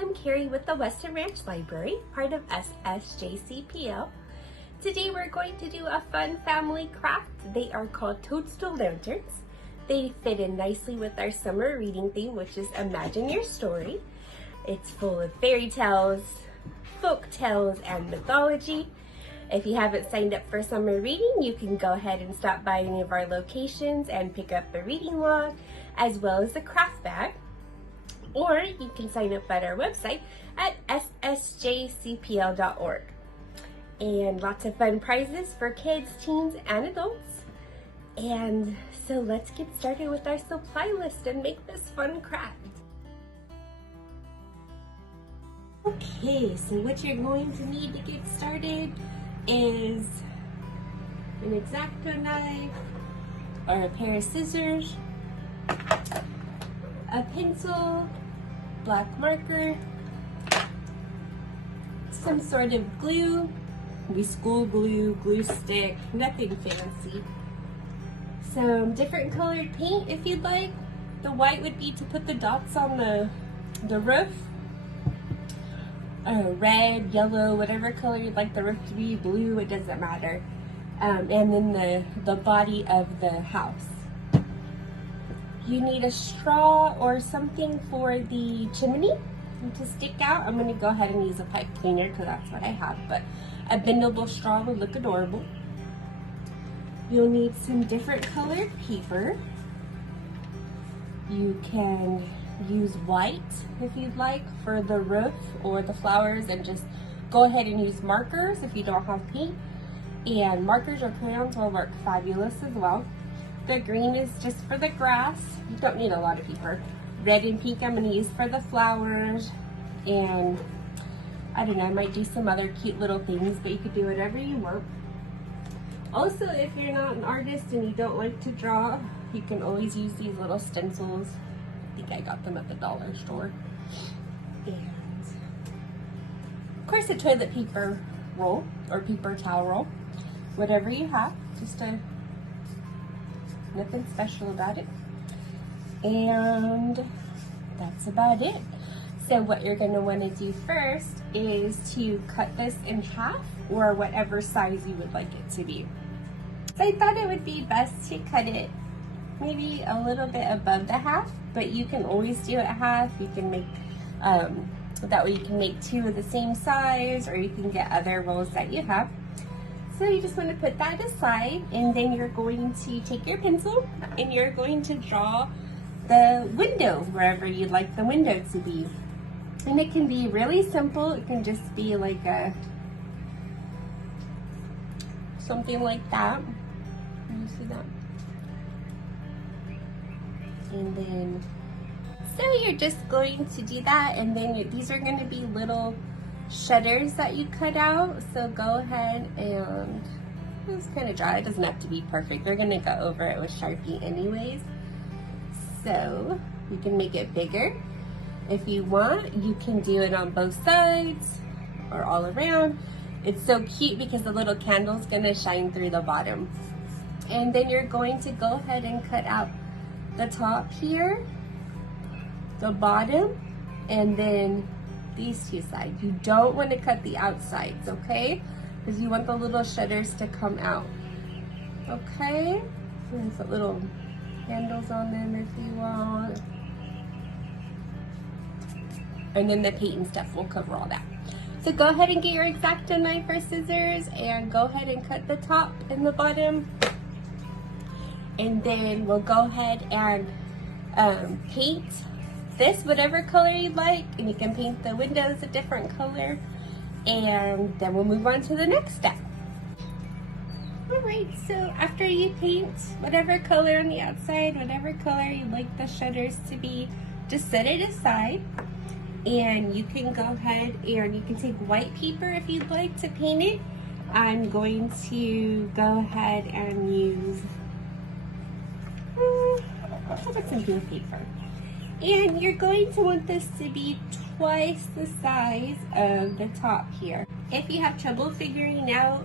I'm Kari with the Western Ranch Library, part of SSJCPL. Today we're going to do a fun family craft. They are called Toadstool lanterns. They fit in nicely with our summer reading theme, which is Imagine Your Story. It's full of fairy tales, folk tales, and mythology. If you haven't signed up for summer reading, you can go ahead and stop by any of our locations and pick up a reading log, as well as a craft bag. Or you can sign up at our website at ssjcpl.org. And lots of fun prizes for kids, teens, and adults. And so let's get started with our supply list and make this fun craft. Okay, so what you're going to need to get started is an X-Acto knife or a pair of scissors, a pencil, black marker, some sort of glue, maybe school glue, glue stick, nothing fancy. Some different colored paint if you'd like. The white would be to put the dots on the roof. Red, yellow, whatever color you'd like the roof to be, blue, it doesn't matter. And then the body of the house. You need a straw or something for the chimney to stick out. I'm going to go ahead and use a pipe cleaner because that's what I have, but a bendable straw would look adorable. You'll need some different colored paper. You can use white if you'd like for the roof or the flowers, and just go ahead and use markers if you don't have paint. And markers or crayons will work fabulous as well. The green is just for the grass. You don't need a lot of paper. Red and pink I'm going to use for the flowers. And I don't know, I might do some other cute little things, but you could do whatever you want. Also, if you're not an artist and you don't like to draw, you can always use these little stencils. I think I got them at the dollar store. And of course a toilet paper roll or paper towel roll. Whatever you have, nothing special about it. And that's about it. So what you're going to want to do first is to cut this in half, or whatever size you would like it to be. So I thought it would be best to cut it maybe a little bit above the half, but you can always do it half. You can make, that way you can make two of the same size, or you can get other rolls that you have. So you just want to put that aside, and then you're going to take your pencil and you're going to draw the window wherever you'd like the window to be. And it can be really simple. It can just be like something like that. Can you see that? And then, so you're just going to do that, and then these are going to be little shutters that you cut out. So go ahead and just kind of draw. It doesn't have to be perfect. They're going to go over it with Sharpie anyways. So you can make it bigger if you want. You can do it on both sides or all around. It's so cute because the little candle's going to shine through the bottom. And then you're going to go ahead and cut out the top here, the bottom, and then these two sides. You don't want to cut the outsides, okay? Because you want the little shutters to come out. Okay? And put little handles on them if you want. And then the paint and stuff will cover all that. So go ahead and get your X-Acto knife or scissors and go ahead and cut the top and the bottom. And then we'll go ahead and paint this whatever color you'd like, and you can paint the windows a different color, and then we'll move on to the next step. Alright, so after you paint whatever color on the outside, whatever color you'd like the shutters to be, just set it aside, and you can go ahead and you can take white paper if you'd like to paint it. I'm going to go ahead and use some blue paper. And you're going to want this to be twice the size of the top here. If you have trouble figuring out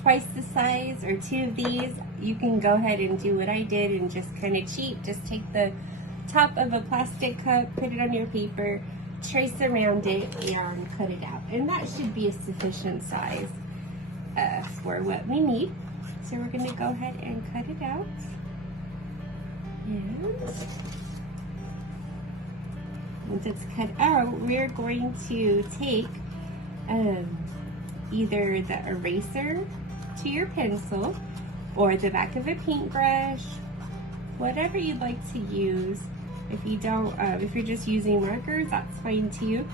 twice the size or two of these, you can go ahead and do what I did and just kind of cheat. Just take the top of a plastic cup, put it on your paper, trace around it and cut it out. And that should be a sufficient size for what we need. So we're going to go ahead and cut it out. And once it's cut out, we're going to take either the eraser to your pencil or the back of a paintbrush, whatever you'd like to use. If you don't, if you're just using markers, that's fine too.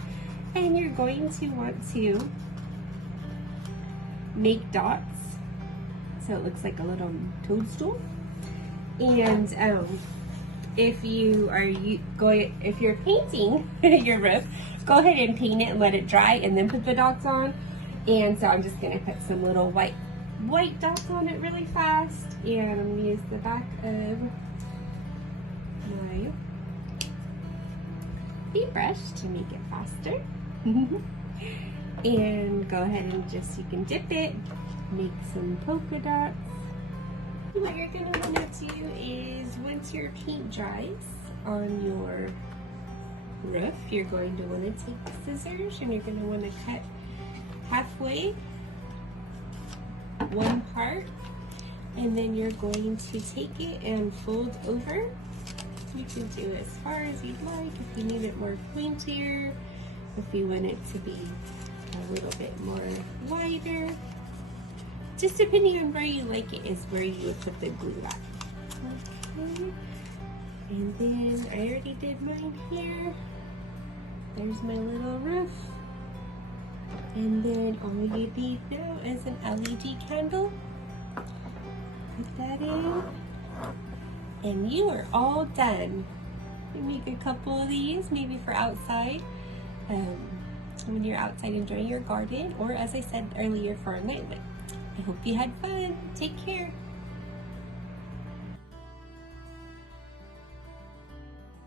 And you're going to want to make dots so it looks like a little toadstool. And if you're painting your roof, go ahead and paint it and let it dry and then put the dots on. And so I'm just gonna put some little white dots on it really fast, and I'm gonna use the back of my paintbrush to make it faster. And go ahead and you can dip it, make some polka dots. What you're going to want to do is, once your paint dries on your roof, you're going to want to take the scissors and you're going to want to cut halfway one part, and then you're going to take it and fold over. You can do as far as you'd like. If you need it more pointier, if you want it to be a little bit more wider, just depending on where you like it is where you would put the glue at. Okay. And then I already did mine here. There's my little roof. And then all you need now is an LED candle. Put that in. And you are all done. You make a couple of these, maybe for outside, when you're outside enjoying your garden, or as I said earlier, for a nightlight. I hope you had fun. Take care.